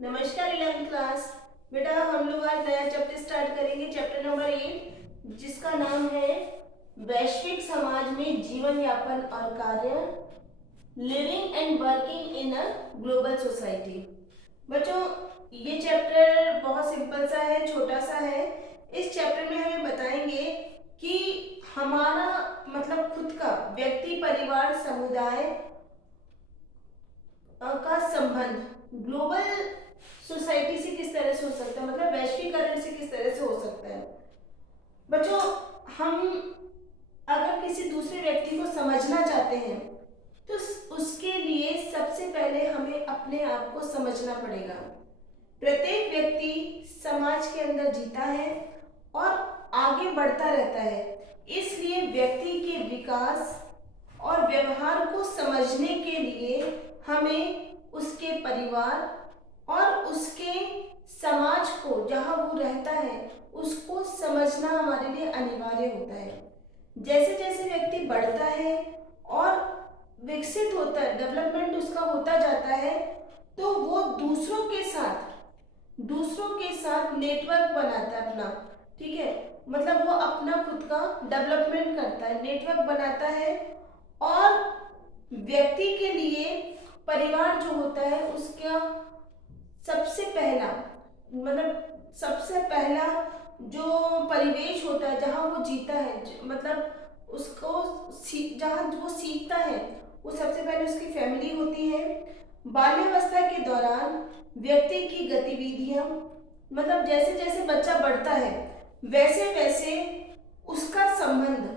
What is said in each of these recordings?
नमस्कार 11th class. बेटा हम लोग आज नया चैप्टर स्टार्ट करेंगे, चैप्टर नंबर 8, जिसका नाम है वैश्विक समाज में जीवन यापन और कार्य, living and working in a global society. बच्चों, ये चैप्टर बहुत सिंपल सा है, छोटा सा है। इस चैप्टर में हमें बताएंगे कि हमारा मतलब खुद का व्यक्ति, परिवार, समुदाय का संबंध ग्लोबल सोसाइटी से किस तरह से हो सकता है, मतलब वैश्वीकरण से किस तरह से हो सकता है। बच्चों, हम अगर किसी दूसरे व्यक्ति को समझना चाहते हैं तो उसके लिए सबसे पहले हमें अपने आप को समझना पड़ेगा। प्रत्येक व्यक्ति समाज के अंदर जीता है और आगे बढ़ता रहता है, इसलिए व्यक्ति के विकास और व्यवहार को समझने के लिए हमें उसके परिवार और उसके समाज को, जहाँ वो रहता है, उसको समझना हमारे लिए अनिवार्य होता है। जैसे जैसे व्यक्ति बढ़ता है और विकसित होता है, डेवलपमेंट उसका होता जाता है, तो वो दूसरों के साथ नेटवर्क बनाता है अपना। ठीक है, मतलब वो अपना खुद का डेवलपमेंट करता है, नेटवर्क बनाता है। और व्यक्ति के लिए परिवार जो होता है उसका सबसे पहला जो परिवेश होता है जहाँ वो जीता है, मतलब उसको जहाँ वो सीखता है, वो सबसे पहले उसकी फैमिली होती है। बाल्यावस्था के दौरान व्यक्ति की गतिविधियां, मतलब जैसे जैसे बच्चा बढ़ता है वैसे वैसे उसका संबंध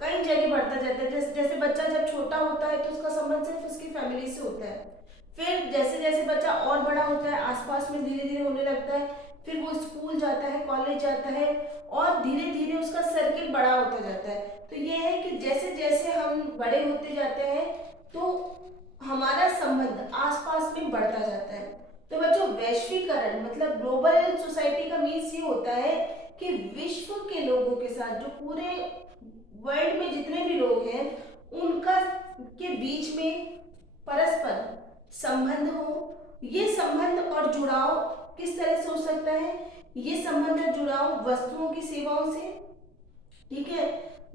कई जगह बढ़ता जाता है। जैसे जैसे बच्चा जब छोटा होता है तो उसका संबंध सिर्फ उसकी फैमिली से होता है। फिर जैसे जैसे बच्चा और बड़ा होता है, आसपास में धीरे धीरे होने लगता है, फिर वो स्कूल जाता है, कॉलेज जाता है और धीरे धीरे उसका सर्किल बड़ा होता जाता है। तो ये है कि जैसे जैसे हम बड़े होते जाते हैं तो हमारा संबंध आसपास में बढ़ता जाता है। तो बच्चों, वैश्वीकरण मतलब ग्लोबल सोसाइटी का मीन्स ये होता है कि विश्व के लोगों के साथ, जो पूरे वर्ल्ड में जितने भी लोग हैं, उनका के बीच में परस्पर संबंध हो। ये संबंध और जुड़ाव किस तरह से हो सकता है? ये संबंध और जुड़ाव वस्तुओं की सेवाओं से, ठीक है,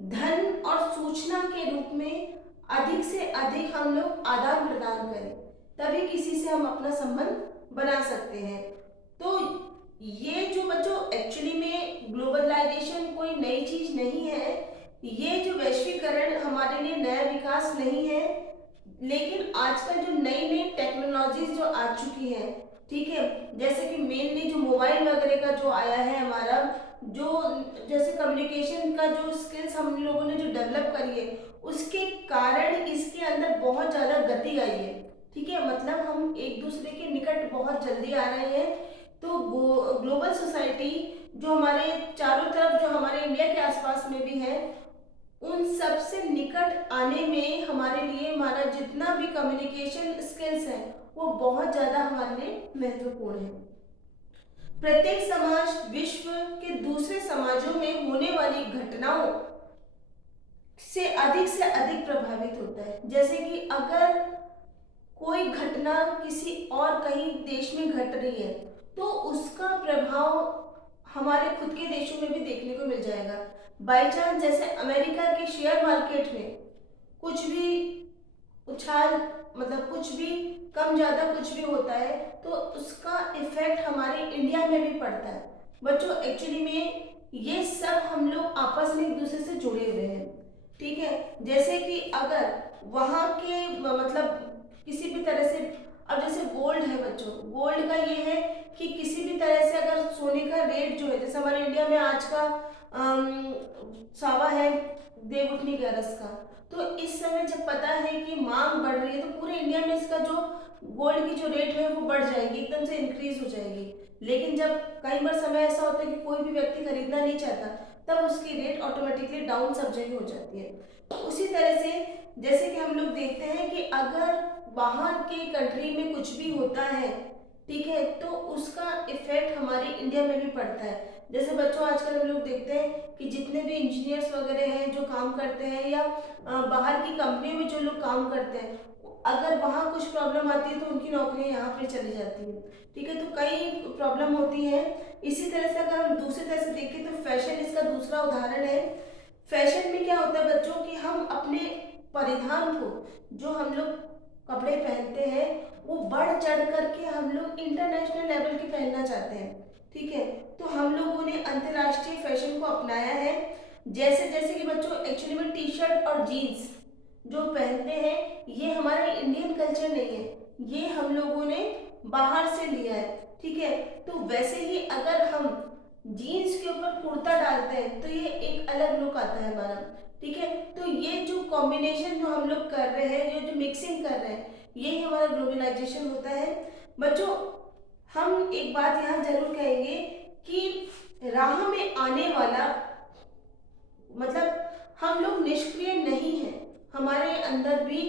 धन और सूचना के रूप में अधिक से अधिक हम लोग आदान प्रदान करें, तभी किसी से हम अपना संबंध बना सकते हैं। तो ये जो बच्चों एक्चुअली में ग्लोबलाइजेशन कोई नई चीज नहीं है, ये जो वैश्वीकरण हमारे लिए नया विकास नहीं है, लेकिन आजकल जो नई नई टेक्नोलॉजीज जो आ चुकी हैं, ठीक है, जैसे कि मेनली जो मोबाइल वगैरह का जो आया है हमारा, जो जैसे कम्युनिकेशन का जो स्किल्स हम लोगों ने जो डेवलप करी है, उसके कारण इसके अंदर बहुत ज़्यादा गति आई है। ठीक है, मतलब हम एक दूसरे के निकट बहुत जल्दी आ रहे हैं। तो ग्लोबल सोसाइटी जो हमारे चारों तरफ, जो हमारे इंडिया के आसपास में भी है, उन सब से निकट आने में हमारे लिए हमारा जितना भी कम्युनिकेशन स्किल्स है वो बहुत ज़्यादा हमारे लिए महत्वपूर्ण है। प्रत्येक समाज विश्व के दूसरे समाजों में होने वाली घटनाओं से अधिक प्रभावित होता है। जैसे कि अगर कोई घटना किसी और कहीं देश में घट रही है तो उसका प्रभाव हमारे खुद के देशों में भी देखने को मिल जाएगा। बाई चांस जैसे अमेरिका के शेयर मार्केट में कुछ भी उछाल, मतलब कुछ भी कम ज़्यादा कुछ भी होता है तो उसका इफेक्ट हमारे इंडिया में भी पड़ता है। बच्चों, एक्चुअली में ये सब हम लोग आपस में एक दूसरे से जुड़े हुए हैं। ठीक है, जैसे कि अगर वहाँ के मतलब किसी भी तरह से, अब जैसे गोल्ड है बच्चों, गोल्ड का ये है कि किसी भी तरह से अगर सोने का रेट जो है, जैसे हमारे इंडिया में आज का सावा है देवउठनी 11 का, तो इस समय जब पता है कि मांग बढ़ रही है तो पूरे इंडिया में इसका जो गोल्ड की जो रेट है वो बढ़ जाएगी, एकदम से इंक्रीज हो जाएगी। लेकिन जब कई बार समय ऐसा होता है कि कोई भी व्यक्ति खरीदना नहीं चाहता, तब उसकी रेट ऑटोमेटिकली डाउन सब जगह हो जाती है। तो उसी तरह से जैसे कि हम लोग देखते हैं कि अगर बाहर के कंट्री में कुछ भी होता है, ठीक है, तो उसका इफेक्ट हमारे इंडिया में भी पड़ता है। जैसे बच्चों, आजकल हम लोग देखते हैं कि जितने भी इंजीनियर्स वगैरह हैं जो काम करते हैं, या बाहर की कंपनी में जो लोग काम करते हैं, अगर वहाँ कुछ प्रॉब्लम आती है तो उनकी नौकरियाँ यहाँ पे चली जाती हैं। ठीक है, तो कई प्रॉब्लम होती है। इसी तरह से अगर हम दूसरी तरह से देखें तो फैशन इसका दूसरा उदाहरण है। फैशन में क्या होता है बच्चों कि हम अपने परिधान को, जो हम लोग कपड़े पहनते हैं, वो बढ़ चढ़ करके हम लोग इंटरनेशनल लेवल के पहनना चाहते हैं। ठीक है, तो हम लोगों ने अंतर्राष्ट्रीय फैशन को अपनाया है। जैसे जैसे कि बच्चों एक्चुअली में टी शर्ट और जीन्स जो पहनते हैं, ये हमारा इंडियन कल्चर नहीं है, ये हम लोगों ने बाहर से लिया है। ठीक है, तो वैसे ही अगर हम जीन्स के ऊपर कुर्ता डालते हैं तो ये एक अलग लुक आता है हमारा। ठीक है, तो ये जो कॉम्बिनेशन जो हम लोग कर रहे हैं, जो जो मिक्सिंग कर रहे हैं, यही हमारा ग्लोबलाइजेशन होता है। बच्चों, हम एक बात यहाँ जरूर कहेंगे कि राह में आने वाला, मतलब हम लोग निष्क्रिय नहीं हैं, हमारे अंदर भी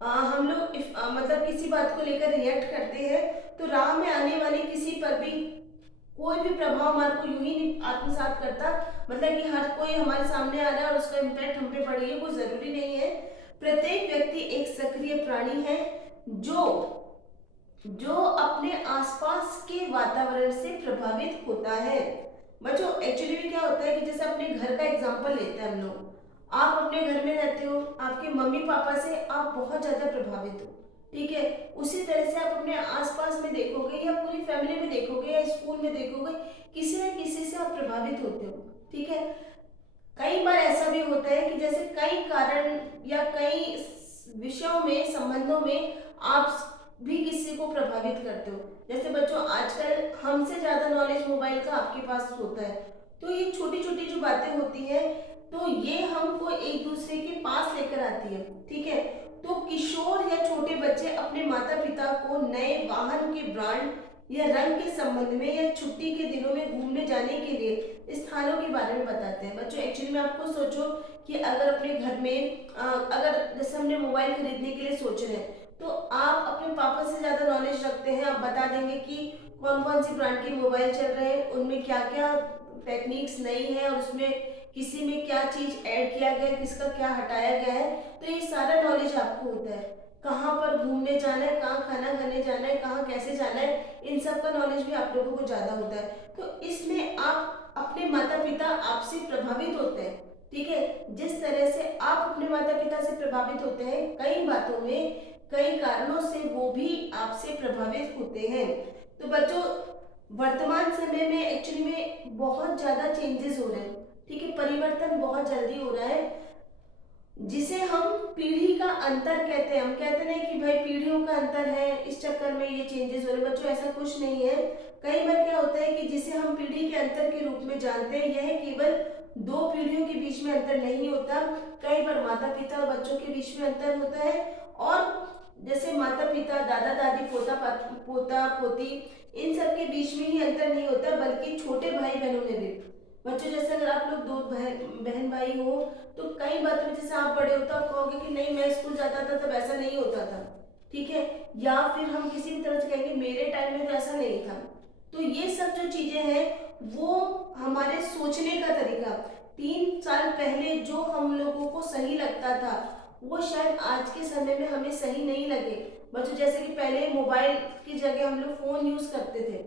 हम लोग मतलब किसी बात को लेकर रिएक्ट करते हैं, तो राह में आने वाले किसी पर भी कोई भी प्रभाव हमारे को यूं ही नहीं आत्मसात करता। मतलब कि हर कोई हमारे सामने आ रहा है और उसका इम्पैक्ट हम पे पड़ रही है, वो जरूरी नहीं है। प्रत्येक व्यक्ति एक सक्रिय प्राणी है जो जो अपने आसपास के वातावरण से प्रभावित होता है। बच्चों एक्चुअली में क्या होता है कि जैसे अपने घर का एग्जांपल लेते हैं हम लोग, आप अपने घर में रहते हो, आपके मम्मी पापा से आप बहुत ज़्यादा प्रभावित हो। ठीक है, उसी तरह से आप अपने आसपास में देखोगे या पूरी फैमिली में देखोगे या स्कूल में देखोगे, किसी न किसी से आप प्रभावित होते हो। ठीक है, कई बार ऐसा भी होता है कि जैसे कई कारण या कई विषयों में, संबंधों में आप भी किसी को प्रभावित करते हो। जैसे बच्चों आजकल हमसे ज्यादा नॉलेज मोबाइल का आपके पास होता है, तो ये छोटी छोटी जो बातें होती है, तो ये हमको एक दूसरे के पास लेकर आती है। ठीक है, तो किशोर या छोटे बच्चे अपने माता पिता को नए वाहन के ब्रांड या रंग के संबंध में या छुट्टी के दिनों में घूमने जाने के लिए स्थानों के बारे में बताते हैं। बच्चों एक्चुअली में आपको सोचो कि अगर अपने घर में अगर जैसे हमने मोबाइल खरीदने के लिए सोच रहे हैं, तो आप अपने पापा से ज़्यादा नॉलेज रखते हैं, आप बता देंगे कि कौन कौन सी ब्रांड के मोबाइल चल रहे हैं, उनमें क्या क्या टेक्निक्स नई है और उसमें किसी में क्या चीज़ ऐड किया गया है, किसका क्या हटाया गया है। तो ये सारा नॉलेज आपको होता है। कहाँ पर घूमने जाना है, कहाँ खाना खाने जाना है, कहाँ कैसे जाना है, इन सब का नॉलेज भी आप लोगों को ज़्यादा होता है। तो इसमें आप अपने माता पिता आपसे प्रभावित होते हैं। ठीक है, जिस तरह से आप अपने माता पिता से प्रभावित होते हैं, कई बातों में, कई कारणों से वो भी आपसे प्रभावित होते हैं। तो बच्चों वर्तमान समय में एक्चुअली में बहुत ज़्यादा चेंजेस हो रहे हैं। ठीक है, परिवर्तन बहुत जल्दी हो रहा है, जिसे हम पीढ़ी का अंतर कहते हैं। हम कहते हैं कि भाई पीढ़ियों का अंतर है, इस चक्कर में ये चेंजेस हो रहे हैं। बच्चों ऐसा कुछ नहीं है। कई बार क्या होता है कि जिसे हम पीढ़ी के अंतर के रूप में जानते हैं, यह केवल दो पीढ़ियों के बीच में अंतर नहीं होता, कई बार माता पिता और बच्चों के बीच में अंतर होता है। और जैसे माता पिता, दादा दादी, पोता पोती, इन सब के बीच में ही अंतर नहीं होता, बल्कि छोटे भाई बहनों में भी। बच्चों जैसे अगर आप लोग दो बहन भाई हो, तो कई बातों में जैसे आप बड़े हो तो आप कहोगे कि नहीं मैं स्कूल जाता था तब ऐसा नहीं होता था। ठीक है, या फिर हम किसी भी तरह से कहेंगे मेरे टाइम में तो ऐसा नहीं था। तो ये सब जो चीजें हैं, वो हमारे सोचने का तरीका, 3 साल पहले जो हम लोगों को सही लगता था, वो शायद आज के समय में हमें सही नहीं लगे। बच्चों जैसे कि पहले मोबाइल की जगह हम लोग फोन यूज करते थे,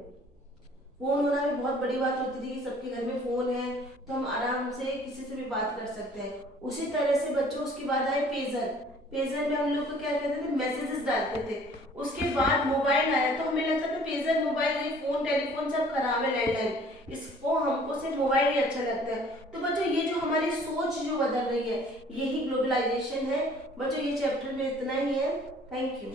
फोन होना भी बहुत बड़ी बात होती थी कि सबके घर में फोन है तो हम आराम से किसी से भी बात कर सकते हैं। उसी तरह से बच्चों उसके बाद आए पेजर। पेजर में हम लोग को क्या कहते थे, मैसेजेस डालते थे। उसके बाद मोबाइल आया तो हमें लगता था पेजर, मोबाइल, ये फोन, टेलीफोन सब खराब है, लैंडलाइन, इसको हमको सिर्फ मोबाइल ही अच्छा लगता है। तो बच्चों ये जो हमारी सोच जो बदल रही है, यही ग्लोबलाइजेशन है। बच्चों ये चैप्टर में इतना ही है। Thank you.